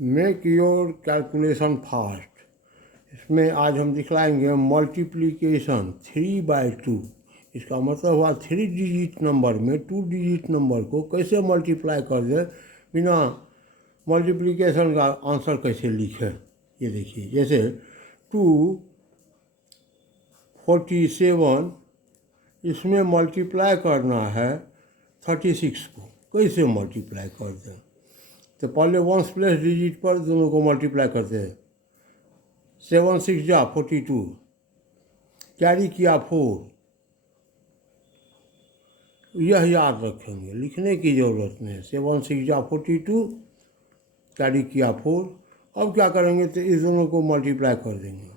Make your calculation fast. इसमें आज हम दिखलाएंगे मल्टीप्लिकेशन 3/2। इसका मतलब हुआ 3 डिजिट नंबर में 2 डिजिट नंबर को कैसे मल्टीप्लाई कर दे, बिना मल्टीप्लिकेशन का आंसर कैसे लिखे। ये देखिए, जैसे 247, इसमें मल्टीप्लाई करना है 36 को, कैसे मल्टीप्लाई कर दें। तो पहले वंस प्लेस डिजिट पर दोनों को मल्टीप्लाई करते हैं। 7 6 जा 42, कैरी किया 4। यह याद रखेंगे, लिखने की ज़रूरत नहीं। 7 6 जा 42, कैरी किया 4। अब क्या करेंगे, तो इस दोनों को मल्टीप्लाई कर देंगे।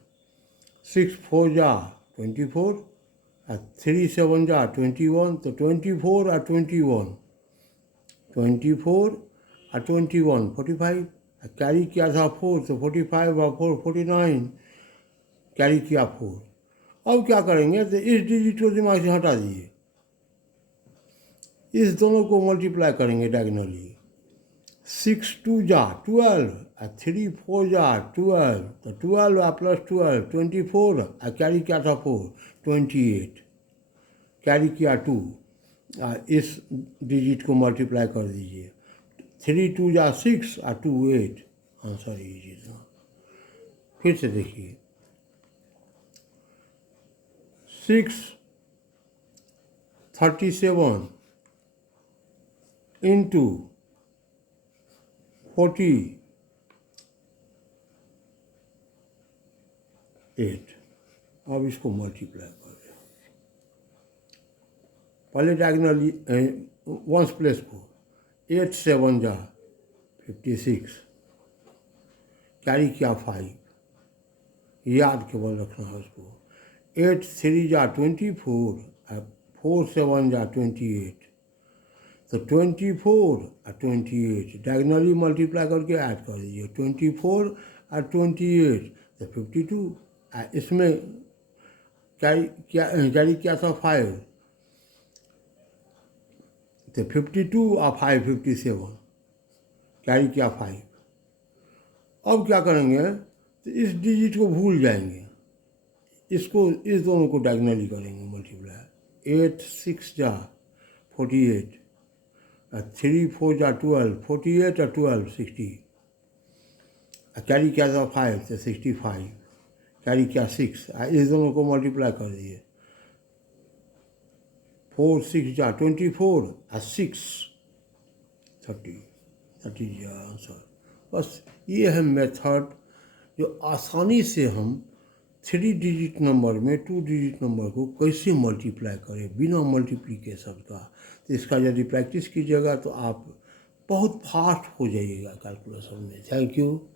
6 4 जा 24, और 3 7 जा 21, तो 24 और 21, 24 और 21 45। कैरी किया था 4, तो 45 और 4 49, कैरी किया 4। अब क्या करेंगे, तो इस डिजिट को दिमाग से हटा दीजिए, इस दोनों को मल्टीप्लाई करेंगे डायगोनली। 6 2 जा 12, और 3 4 जा 12, तो 12 और प्लस 12 24, और कैरी किया था 4 28, कैरी किया 2। इस डिजिट को मल्टीप्लाई कर दीजिए। 3 2 जा 6 और 2 8, आंसर ये था। फिर से देखिए, 6 37 इंटू 48। अब इसको मल्टीप्लाई कर दें, पहले डायगोनली वंस प्लेस को। 8 7 जा 56, कैरी किया 5, याद केवल रखना है उसको। 8 3 जा 24, और 4 7 जा 28, तो 24 और 28 डायगोनली मल्टीप्लाई करके ऐड कर दीजिए। 24 और 28, तो 52। इसमें कैरी किया था 5, तो 52 और 5 57, कैरी किया 5। अब क्या करेंगे, तो इस डिजिट को भूल जाएंगे, इसको इस दोनों को डायगोनली करेंगे मल्टीप्लाई। 8 6 जा 48, 3 4 जा 12, 48 और 12 60, कैरी किया था 5, तो 65, कैरी किया 6। इस दोनों को मल्टीप्लाई कर दिए। 4 6 जा 24, और 6 30 आंसर। बस ये है मेथड, जो आसानी से हम 3 डिजिट नंबर में 2 डिजिट नंबर को कैसे मल्टीप्लाई करें बिना मल्टीप्लिकेशन का। तो इसका यदि प्रैक्टिस कीजिएगा तो आप बहुत फास्ट हो जाइएगा कैलकुलेशन में। Thank you.